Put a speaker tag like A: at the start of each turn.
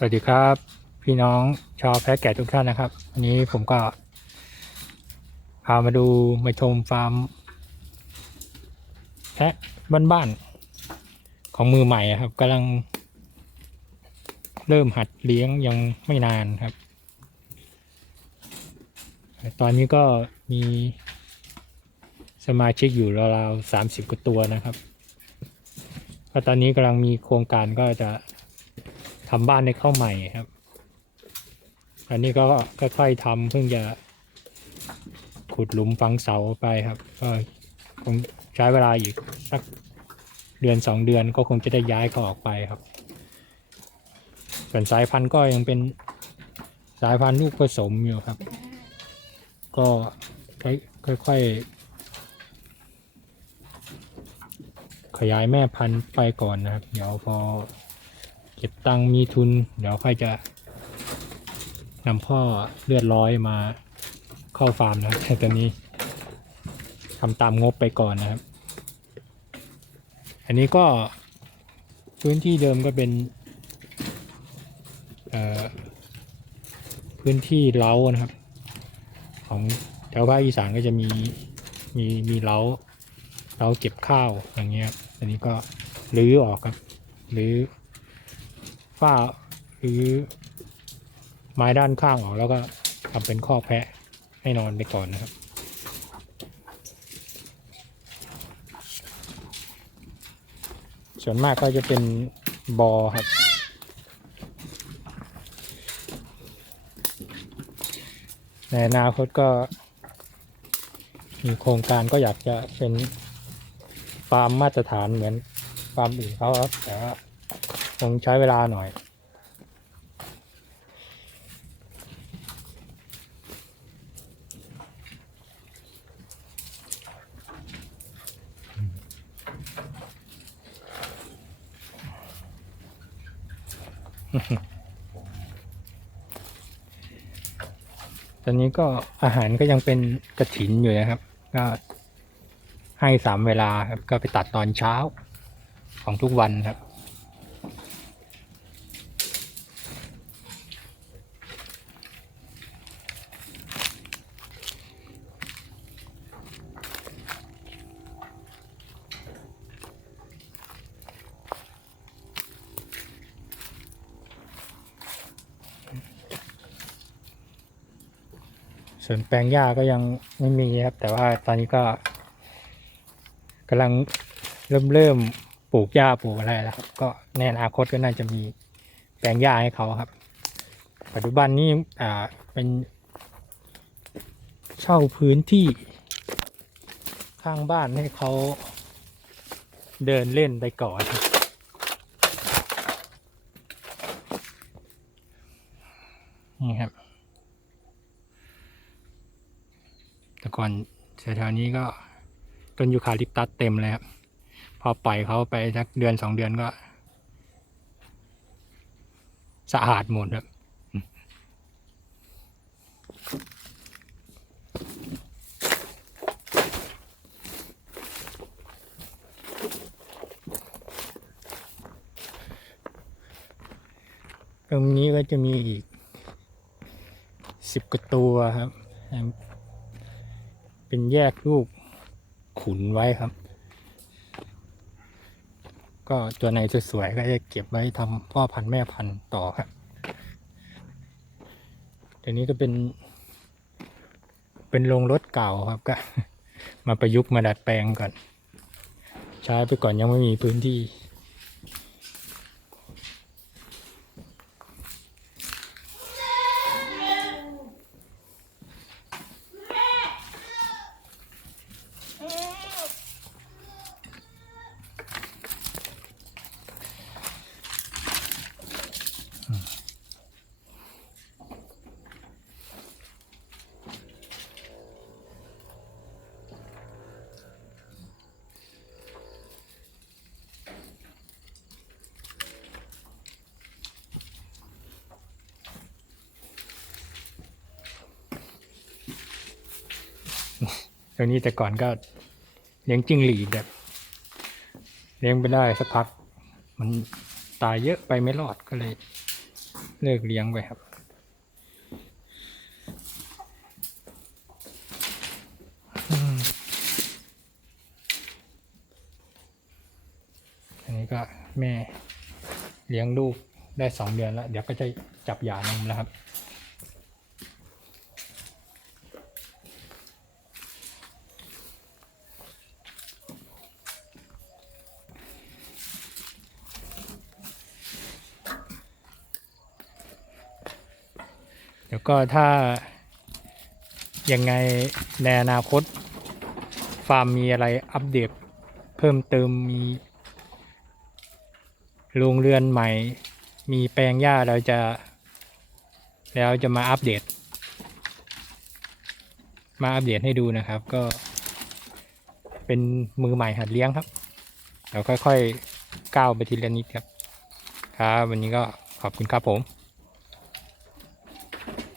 A: สวัสดีครับ พี่น้องชาวแพะแกะทุกท่านนะครับวันนี้ผมก็ พามาดูมาชมฟาร์มแพะบ้านๆของมือใหม่อะครับกำลัง เริ่มหัดเลี้ยงยังไม่นานครับ ตอนนี้ก็มีสมาชิกอยู่ราวๆสามสิบกว่าตัวนะครับก็ตอนนี้กำลังมีโครงการก็จะ ทำบ้านในเข้าวใหม่ครับ อันนี้ก็ค่อยๆทำเพิ่งจะขุดหลุมฝังเสาไปครับ ก็คงใช้เวลาอีกสักเดือนสองเดือนก็คงจะได้ย้ายเขาออกไปครับ ส่วนสายพันธุ์ก็ยังเป็นสายพันธุ์ลูกผสมอยู่ครับ ก็ค่อยๆขยายแม่พันธุ์ไปก่อนนะครับ เดี๋ยวพอ เก็บตังมีทุน เดี๋ยวค่อยจะนำพ่อเลือดร้อยมาเข้าฟาร์มนะครับแต่ตอนนี้ทำตามงบไปก่อนนะครับ อันนี้ก็พื้นที่เดิมก็เป็นพื้นที่เล้านะครับ ของแถวภาคอีสานก็จะมีมีมีเล้าเล้าเก็บข้าวอย่างเงี้ยครับอันนี้ก็รื้อออกครับรื้อ ฝ้าหรือไม้ด้านข้างออกแล้วก็ทำเป็นข้อกแพะให้นอนไปก่อนนะครับ ส่วนมากก็จะเป็นบอครับ ในอนาคตก็ มีโครงการก็อยากจะเป็นฟาร์มมาตรฐานเหมือนฟาร์มอื่นเขาครับแต่ว่า คงใช้เวลาหน่อยตอนนี้ก็อาหารก็ยังเป็นกระถินอยู่นะครับ ก็ให้สามเวลาครับ ก็ไปตัดตอนเช้าของทุกวันครับ ส่วนแปลงหญ้าก็ยังไม่มีครับ แต่ว่าตอนนี้ก็กำลังเริ่มเริ่มปลูกหญ้าปลูกอะไรแล้วครับ ก็ในอนาคตก็น่าจะมีแปลงหญ้าให้เขาครับ ปัจจุบันนี้อ่าเป็นเช่าพื้นที่ข้างบ้านให้เขาเดินเล่นไปก่อนนี่ครับ แต่ก่อนแถวๆนี้ก็ต้นยูคาลิปตัสเต็มเลยครับ พอปล่อยเขาไปสักเดือนสองเดือนก็ สะอาดหมดครับตรงนี้ก็จะมีอีกสิบกว่าตัวครับ เป็นแยกลูกขุนไว้ครับ ก็ตัวไหนสวยๆก็จะเก็บไว้ทำพ่อพันธุ์แม่พันธุ์ต่อครับตัวนี้ก็เป็น เป็นโรงรถเก่าครับก็ มาประยุกต์มาดัดแปลงก่อน ใช้ไปก่อนยังไม่มีพื้นที่ ตรงนี้แต่ก่อนก็เลี้ยงจิ้งหรีดแบบ เลี้ยงไปได้สักพัก มันตายเยอะไปไม่รอดก็เลย เลิกเลี้ยงไปครับ อันนี้ก็แม่เลี้ยงลูกได้สองเดือนแล้ว เดี๋ยวก็จะจับยานมแล้วครับ เดี๋ยวก็ถ้ายังไงในอนาคต ฟาร์มมีอะไรอัปเดตเพิ่มเติมมีโรงเรือนใหม่ มีแปลงหญ้าเราจะ แล้วจะมาอัปเดต มาอัปเดตให้ดูนะครับก็เป็นมือใหม่หัดเลี้ยงครับ เราค่อยๆก้าวไปทีละนิดครับ ครับ วันนี้ก็ขอบคุณครับผม